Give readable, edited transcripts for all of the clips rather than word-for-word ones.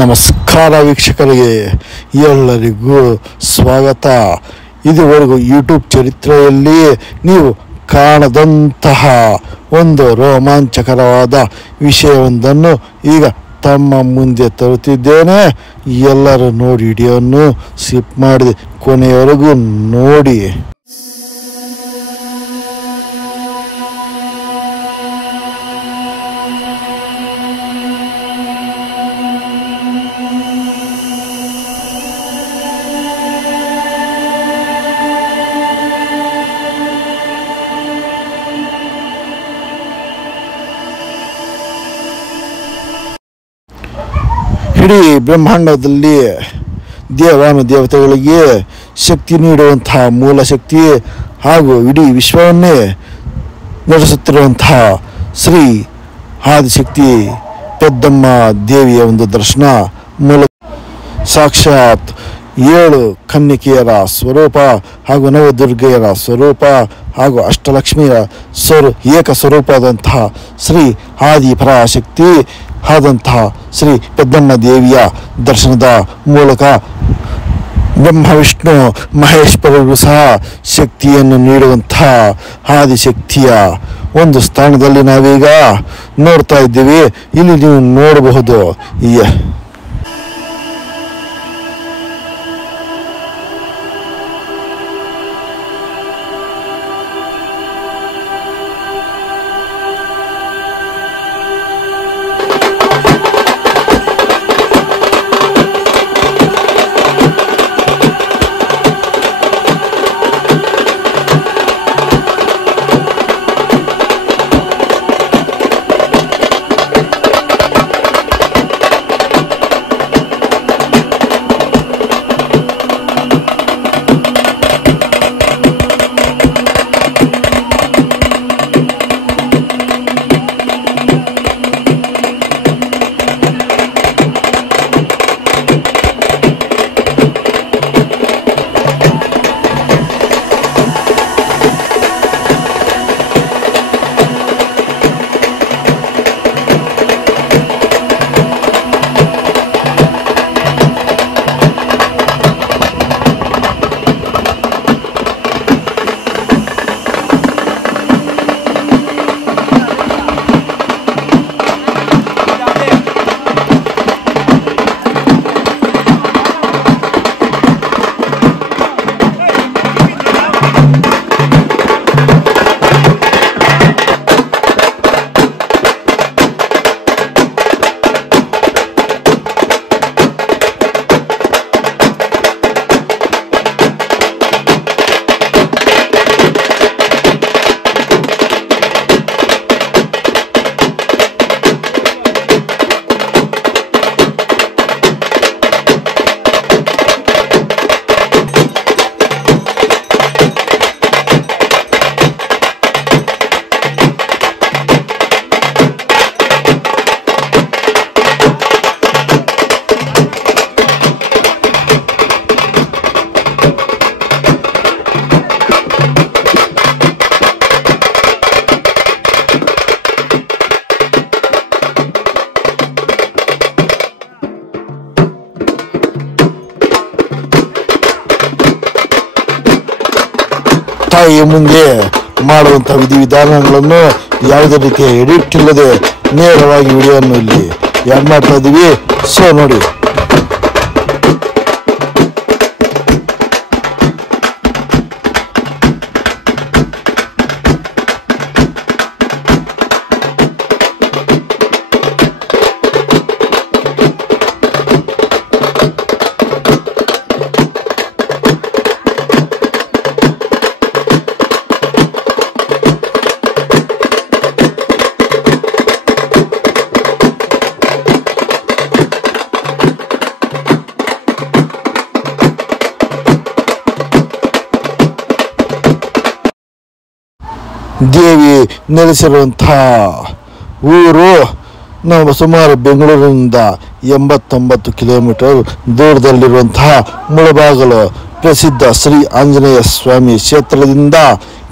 ನಮಸ್ಕಾರ ವೀಕ್ಷಕರಿಗೆ ಎಲ್ಲರಿಗೂ ಸ್ವಾಗತ. ಇದುವರೆಗೂ ಯೂಟ್ಯೂಬ್ ಚರಿತ್ರೆಯಲ್ಲಿ ನೀವು ಕಾಣದಂತಹ ಒಂದು ರೋಮಾಂಚಕರವಾದ ವಿಷಯವೊಂದನ್ನು ಈಗ ತಮ್ಮ ಮುಂದೆ ತರುತ್ತಿದ್ದೇನೆ. ಎಲ್ಲರೂ ನೋಡಿ, ವಿಡಿಯೋವನ್ನು ಸ್ಕಿಪ್ ಮಾಡಿದೆ ಕೊನೆಯವರೆಗೂ ನೋಡಿ. ಇಡೀ ಬ್ರಹ್ಮಾಂಡದಲ್ಲಿ ದೇವತೆಗಳಿಗೆ ಶಕ್ತಿ ನೀಡುವಂತಹ ಮೂಲ ಶಕ್ತಿ ಹಾಗೂ ಇಡೀ ವಿಶ್ವವನ್ನೇ ನಡೆಸುತ್ತಿರುವಂತಹ ಶ್ರೀ ಆದಿಶಕ್ತಿ ಪೆದ್ದಮ್ಮ ದೇವಿಯ ಒಂದು ದರ್ಶನ ಮೂಲಕ ಸಾಕ್ಷಾತ್ 7 ಕನ್ಯಕೆಯರ ಸ್ವರೂಪ ಹಾಗೂ ನವದುರ್ಗೆಯರ ಸ್ವರೂಪ ಹಾಗೂ ಅಷ್ಟಲಕ್ಷ್ಮಿಯ ಏಕ ಸ್ವರೂಪದಂತಹ ಶ್ರೀ ಆದಿಪರಾಶಕ್ತಿ ಆದಂತಹ ಶ್ರೀ ಪೆದ್ದಮ್ಮ ದೇವಿಯ ದರ್ಶನದ ಮೂಲಕ ಬ್ರಹ್ಮ ವಿಷ್ಣು ಮಹೇಶ್ವರರಿಗೂ ಸಹ ಶಕ್ತಿಯನ್ನು ನೀಡುವಂತಹ ಆದಿಶಕ್ತಿಯ ಒಂದು ಸ್ಥಾನದಲ್ಲಿ ನಾವೀಗ ನೋಡ್ತಾ ಇದ್ದೀವಿ. ಇಲ್ಲಿ ನೀವು ನೋಡಬಹುದು ತಾಯಿಯ ಮುಂದೆ ಮಾಡುವಂತಹ ವಿಧಿವಿಧಾನಗಳನ್ನು ಯಾವುದೇ ರೀತಿಯ ಎಡಿಟ್ ಇಲ್ಲದೆ ನೇರವಾಗಿ ವಿಡಿಯೋವನ್ನು ಇಲ್ಲಿ ಆಡ್ ಮಾಡ್ತಾ ಇದ್ದೀವಿ. ಸೊ ನೋಡಿ. ದೇವಿ ನೆಲೆಸಿರುವಂತಹ ಊರು ನಾವು ಸುಮಾರು ಬೆಂಗಳೂರಿನಿಂದ 89 ಕಿಲೋಮೀಟರ್ ದೂರದಲ್ಲಿರುವಂತಹ ಮುಳಬಾಗಿಲು ಪ್ರಸಿದ್ಧ ಶ್ರೀ ಆಂಜನೇಯ ಸ್ವಾಮಿ ಕ್ಷೇತ್ರದಿಂದ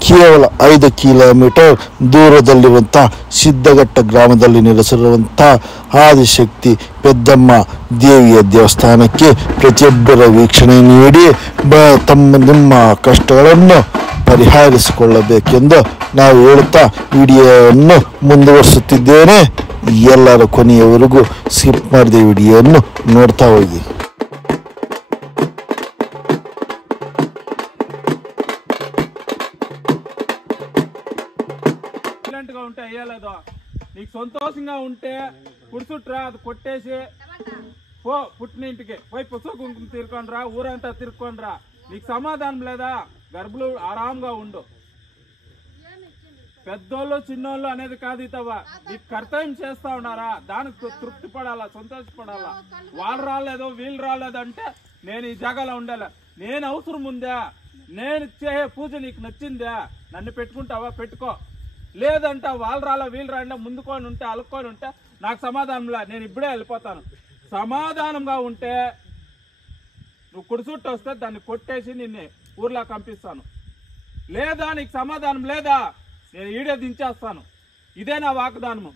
ಕೇವಲ 5 ಕಿಲೋಮೀಟರ್ ದೂರದಲ್ಲಿರುವಂಥ ಸಿದ್ದಘಟ್ಟ ಗ್ರಾಮದಲ್ಲಿ ನೆಲೆಸಿರುವಂಥ ಆದಿಶಕ್ತಿ ಪೆದ್ದಮ್ಮ ದೇವಿಯ ದೇವಸ್ಥಾನಕ್ಕೆ ಪ್ರತಿಯೊಬ್ಬರ ವೀಕ್ಷಣೆ ನೀಡಿ ನಿಮ್ಮ ಕಷ್ಟಗಳನ್ನು ಪರಿಹರಿಸಿಕೊಳ್ಳಬೇಕೆಂದು ನಾವು ಹೇಳುತ್ತಾ ವಿಡಿಯೋವನ್ನು ಮುಂದುವರಿಸುತ್ತಿದ್ದೇನೆ. ಎಲ್ಲರ ಕೊನೆಯವರೆಗೂ ಸ್ಕಿಪ್ ಮಾಡಿದ ವಿಡಿಯೋವನ್ನು ನೋಡ್ತಾ ಹೋಗಿ. ఉంటే అయ్యలేదు నీకు సంతోషంగా ఉంటే పుడుచుట్రా అది కొట్టేసి పో పుట్టినింటికి పోయి పుస్తక కుంకుమ తిరుక్కొని రా, ఊరంతా తిరుక్కొని రా. నీకు సమాధానం లేదా? గర్భులు ఆరాంగా ఉండు. పెద్దోళ్ళు చిన్నోళ్ళు అనేది కాదు ఇతవా, నీకు కర్తవ్యం చేస్తా ఉన్నారా, దానికి తృప్తి పడాలా, సంతోషపడాలా. వాళ్ళు రాలేదు వీళ్ళు రాలేదు అంటే నేను ఈ జాగాలో ఉండాలి. నేను అవసరం ఉందా? నేను చేసే పూజ నీకు నచ్చిందా? నన్ను పెట్టుకుంటావా? పెట్టుకో. లేదంట వాళ్ళు రాలా వీళ్ళు రాంటే ముందుకొని ఉంటే అలుక్కొని ఉంటే నాకు సమాధానంలా, నేను ఇప్పుడే వెళ్ళిపోతాను. సమాధానంగా ఉంటే నువ్వు కుడిచుట్టు వస్తే దాన్ని కొట్టేసి నిన్ను ఊర్లో పంపిస్తాను. లేదా నీకు సమాధానం లేదా, నేను ఈడే దించేస్తాను. ఇదే నా వాగ్దానము.